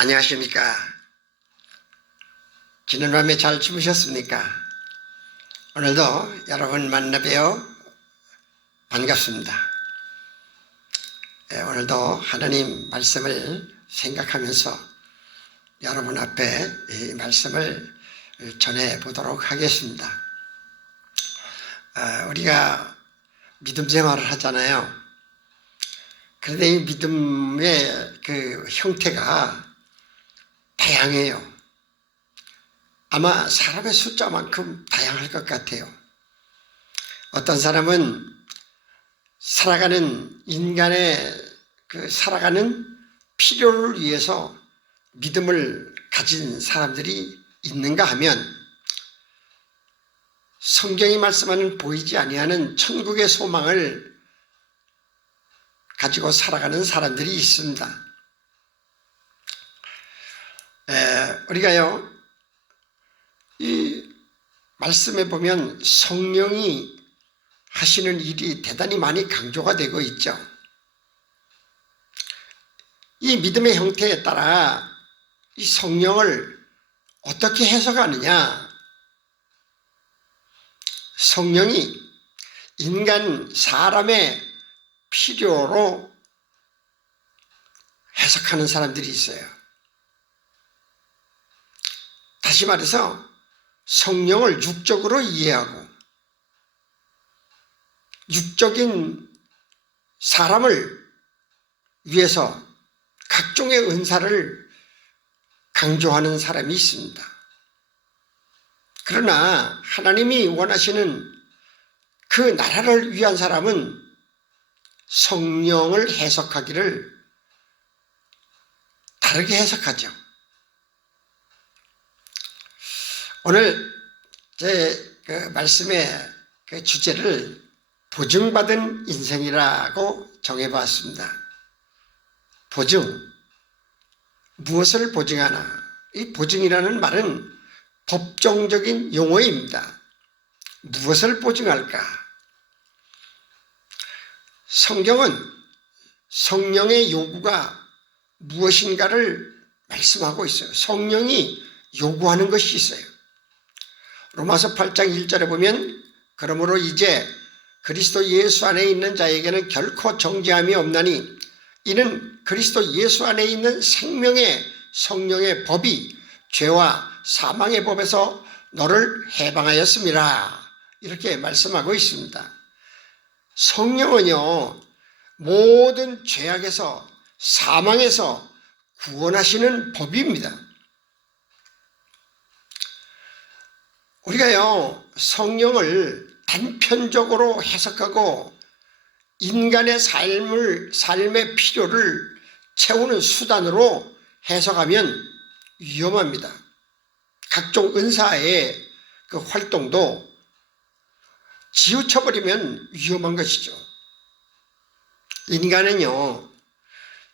안녕하십니까. 지난 밤에 잘 주무셨습니까? 오늘도 여러분 만나 뵈어 반갑습니다. 오늘도 하나님 말씀을 생각하면서 여러분 앞에 이 말씀을 전해 보도록 하겠습니다. 우리가 믿음 생활을 하잖아요. 그런데 이 믿음의 그 형태가 다양해요. 아마 사람의 숫자만큼 다양할 것 같아요. 어떤 사람은 살아가는 인간의 살아가는 필요를 위해서 믿음을 가진 사람들이 있는가 하면 성경이 말씀하는 보이지 아니하는 천국의 소망을 가지고 살아가는 사람들이 있습니다. 우리가요, 이 말씀에 보면 성령이 하시는 일이 대단히 많이 강조가 되고 있죠. 이 믿음의 형태에 따라 이 성령을 어떻게 해석하느냐? 성령이 인간 사람의 필요로 해석하는 사람들이 있어요. 다시 말해서 성령을 육적으로 이해하고 육적인 사람을 위해서 각종의 은사를 강조하는 사람이 있습니다. 그러나 하나님이 원하시는 그 나라를 위한 사람은 성령을 해석하기를 다르게 해석하죠. 오늘 제 말씀의 주제를 보증받은 인생이라고 정해봤습니다. 보증, 무엇을 보증하나? 이 보증이라는 말은 법정적인 용어입니다. 무엇을 보증할까? 성경은 성령의 요구가 무엇인가를 말씀하고 있어요. 성령이 요구하는 것이 있어요. 로마서 8장 1절에 보면 그러므로 이제 그리스도 예수 안에 있는 자에게는 결코 정죄함이 없나니 이는 그리스도 예수 안에 있는 생명의 성령의 법이 죄와 사망의 법에서 너를 해방하였음이라 이렇게 말씀하고 있습니다. 성령은요, 모든 죄악에서 사망에서 구원하시는 법입니다. 우리가요, 성령을 단편적으로 해석하고 인간의 삶의 필요를 채우는 수단으로 해석하면 위험합니다. 각종 은사의 그 활동도 지우쳐버리면 위험한 것이죠. 인간은요,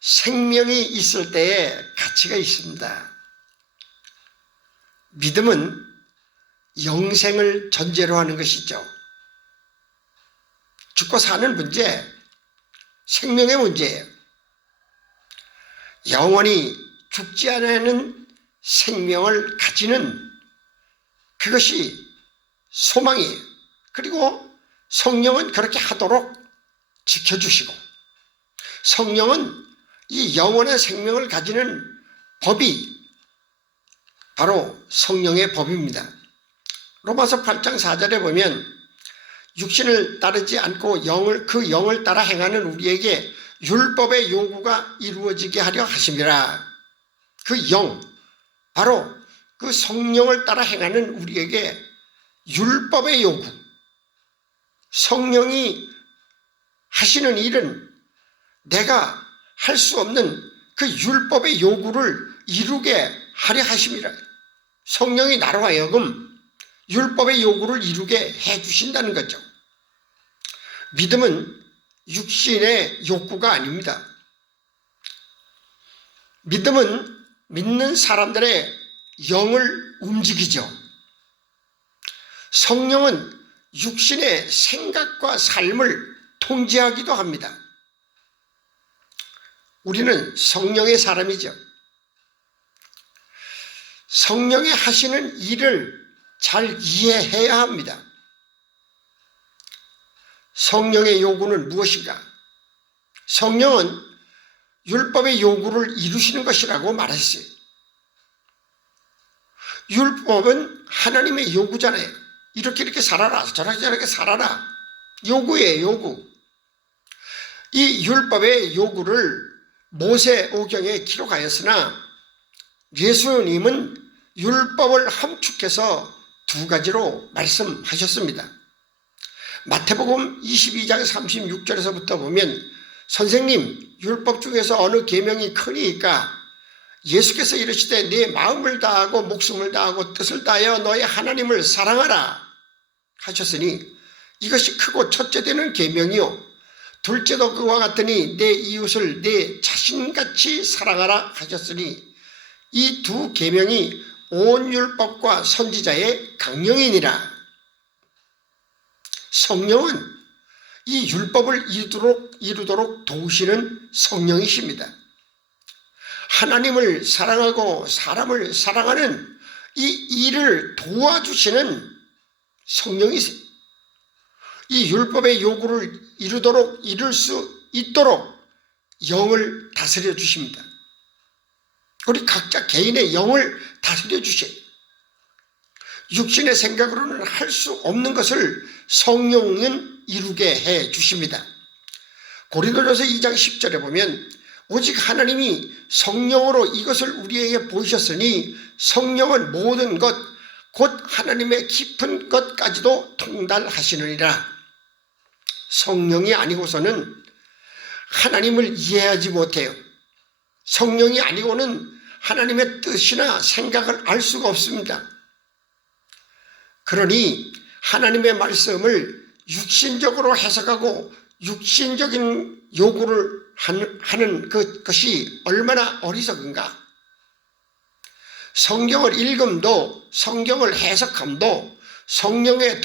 생명이 있을 때에 가치가 있습니다. 믿음은 영생을 전제로 하는 것이죠. 죽고 사는 문제, 생명의 문제예요. 영원히 죽지 않는 생명을 가지는 그것이 소망이에요. 그리고 성령은 그렇게 하도록 지켜주시고 성령은 이 영원의 생명을 가지는 법이 바로 성령의 법입니다. 로마서 8장 4절에 보면 육신을 따르지 않고 그 영을 따라 행하는 우리에게 율법의 요구가 이루어지게 하려 하심이라. 그 영, 바로 그 성령을 따라 행하는 우리에게 율법의 요구, 성령이 하시는 일은 내가 할 수 없는 그 율법의 요구를 이루게 하려 하심이라. 성령이 나로 하여금 율법의 요구를 이루게 해주신다는 거죠. 믿음은 육신의 욕구가 아닙니다. 믿음은 믿는 사람들의 영을 움직이죠. 성령은 육신의 생각과 삶을 통제하기도 합니다. 우리는 성령의 사람이죠. 성령이 하시는 일을 잘 이해해야 합니다. 성령의 요구는 무엇인가? 성령은 율법의 요구를 이루시는 것이라고 말했어요. 율법은 하나님의 요구잖아요. 이렇게 살아라, 저렇게 살아라. 요구예요, 요구. 이 율법의 요구를 모세오경에 기록하였으나 예수님은 율법을 함축해서 두 가지로 말씀하셨습니다. 마태복음 22장 36절에서부터 보면 선생님, 율법 중에서 어느 계명이 크니까? 예수께서 이르시되 네 마음을 다하고 목숨을 다하고 뜻을 다하여 너의 하나님을 사랑하라 하셨으니 이것이 크고 첫째 되는 계명이요 둘째도 그와 같으니 내 이웃을 내 자신같이 사랑하라 하셨으니 이 두 계명이 온 율법과 선지자의 강령이니라. 성령은 이 율법을 이루도록 도우시는 성령이십니다. 하나님을 사랑하고 사람을 사랑하는 이 일을 도와주시는 성령이세요. 이 율법의 요구를 이룰 수 있도록 영을 다스려 주십니다. 우리 각자 개인의 영을 다스려 주셔요. 육신의 생각으로는 할 수 없는 것을 성령은 이루게 해 주십니다. 고린도전서 2장 10절에 보면 오직 하나님이 성령으로 이것을 우리에게 보이셨으니 성령은 모든 것 곧 하나님의 깊은 것까지도 통달하시느니라. 성령이 아니고서는 하나님을 이해하지 못해요. 성령이 아니고는 하나님의 뜻이나 생각을 알 수가 없습니다. 그러니 하나님의 말씀을 육신적으로 해석하고 육신적인 요구를 하는 그것이 얼마나 어리석은가. 성경을 읽음도 성경을 해석함도 성령의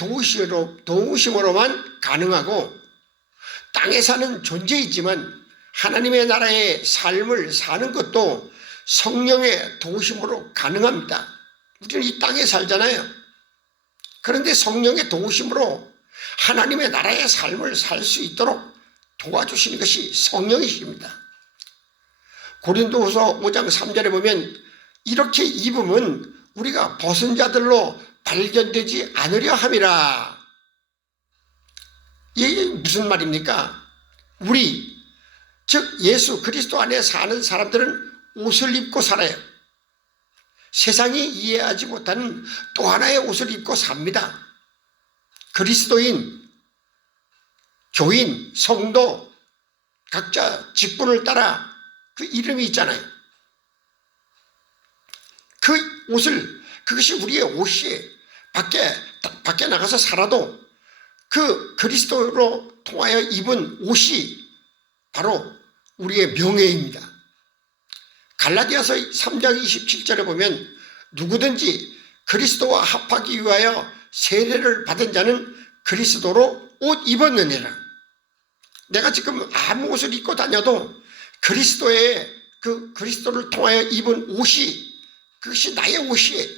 도우심으로만 가능하고 땅에 사는 존재이지만 하나님의 나라의 삶을 사는 것도 성령의 도우심으로 가능합니다. 우리는 이 땅에 살잖아요. 그런데 성령의 도우심으로 하나님의 나라의 삶을 살 수 있도록 도와주시는 것이 성령이십니다. 고린도후서 5장 3절에 보면 이렇게 입으면 우리가 벗은 자들로 발견되지 않으려 함이라. 이게 무슨 말입니까? 우리, 즉 예수 그리스도 안에 사는 사람들은 옷을 입고 살아요. 세상이 이해하지 못하는 또 하나의 옷을 입고 삽니다. 그리스도인, 교인, 성도, 각자 직분을 따라 그 이름이 있잖아요. 그 옷을, 그것이 우리의 옷이에요. 밖에 나가서 살아도 그 그리스도로 통하여 입은 옷이 바로 우리의 명예입니다. 갈라디아서 3장 27절에 보면 누구든지 그리스도와 합하기 위하여 세례를 받은 자는 그리스도로 옷 입었느니라. 내가 지금 아무 옷을 입고 다녀도 그리스도를 통하여 입은 옷이 그것이 나의 옷이에요.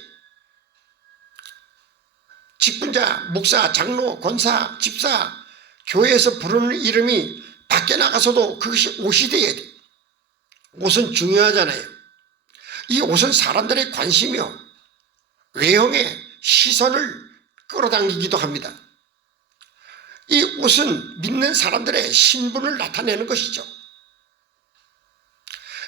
직분자, 목사, 장로, 권사, 집사, 교회에서 부르는 이름이 밖에 나가서도 그것이 옷이 되어야 돼요. 옷은 중요하잖아요. 이 옷은 사람들의 관심이요, 외형의 시선을 끌어당기기도 합니다. 이 옷은 믿는 사람들의 신분을 나타내는 것이죠.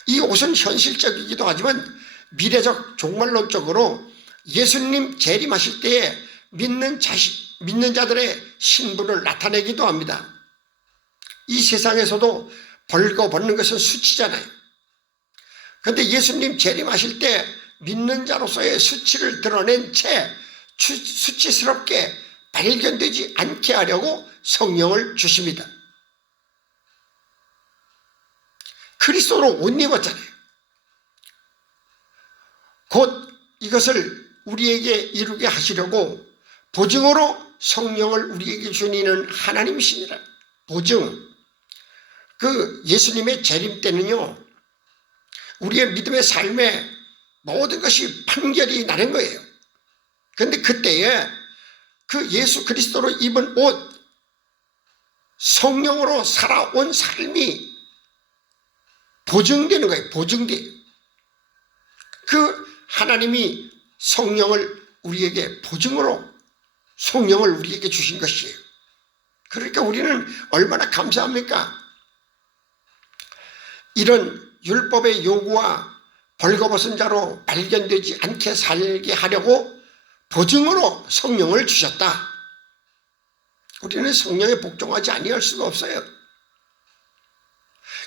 이 옷은 현실적이기도 하지만 미래적, 종말론적으로 예수님 재림하실 때에 믿는 자들의 신분을 나타내기도 합니다. 이 세상에서도 벌거벗는 것은 수치잖아요. 그런데 예수님 재림하실 때 믿는 자로서의 수치를 드러낸 채 수치스럽게 발견되지 않게 하려고 성령을 주십니다. 그리스도로 옷 입었잖아요. 곧 이것을 우리에게 이루게 하시려고 보증으로 성령을 우리에게 주시는 하나님이시니라. 보증. 그 예수님의 재림 때는요, 우리의 믿음의 삶에 모든 것이 판결이 나는 거예요. 그런데 그때에 그 예수 그리스도로 입은 옷, 성령으로 살아온 삶이 보증되는 거예요. 보증돼요. 그 하나님이 성령을 우리에게 보증으로 성령을 우리에게 주신 것이에요. 그러니까 우리는 얼마나 감사합니까? 이런 율법의 요구와 벌거벗은 자로 발견되지 않게 살게 하려고 보증으로 성령을 주셨다. 우리는 성령에 복종하지 아니할 수가 없어요.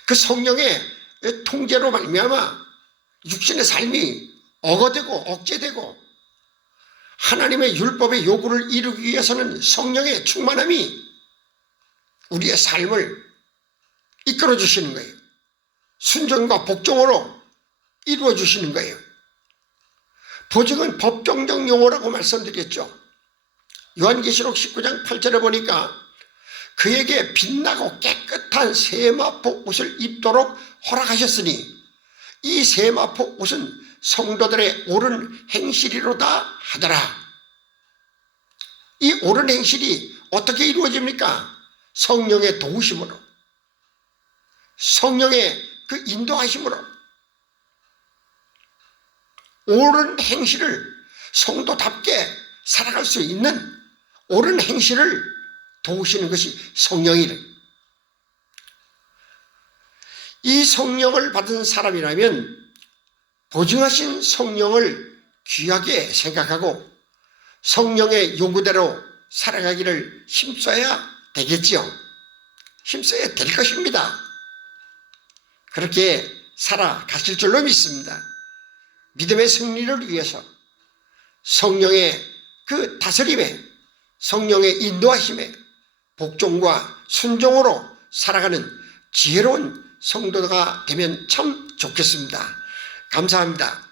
그 성령의 통제로 말미암아 육신의 삶이 억어되고 억제되고 하나님의 율법의 요구를 이루기 위해서는 성령의 충만함이 우리의 삶을 이끌어 주시는 거예요. 순종과 복종으로 이루어 주시는 거예요. 보증은 법정적 용어라고 말씀드렸죠. 요한계시록 19장 8절에 보니까 그에게 빛나고 깨끗한 세마포 옷을 입도록 허락하셨으니 이 세마포 옷은 성도들의 옳은 행실이로다 하더라. 이 옳은 행실이 어떻게 이루어집니까? 성령의 도우심으로, 성령의 그 인도하심으로. 옳은 행실을 성도답게 살아갈 수 있는 옳은 행실을 도우시는 것이 성령이래. 이 성령을 받은 사람이라면 보증하신 성령을 귀하게 생각하고 성령의 요구대로 살아가기를 힘써야 되겠지요. 힘써야 될 것입니다. 그렇게 살아가실 줄로 믿습니다. 믿음의 승리를 위해서 성령의 그 다스림에, 성령의 인도하심에 복종과 순종으로 살아가는 지혜로운 성도가 되면 참 좋겠습니다. 감사합니다.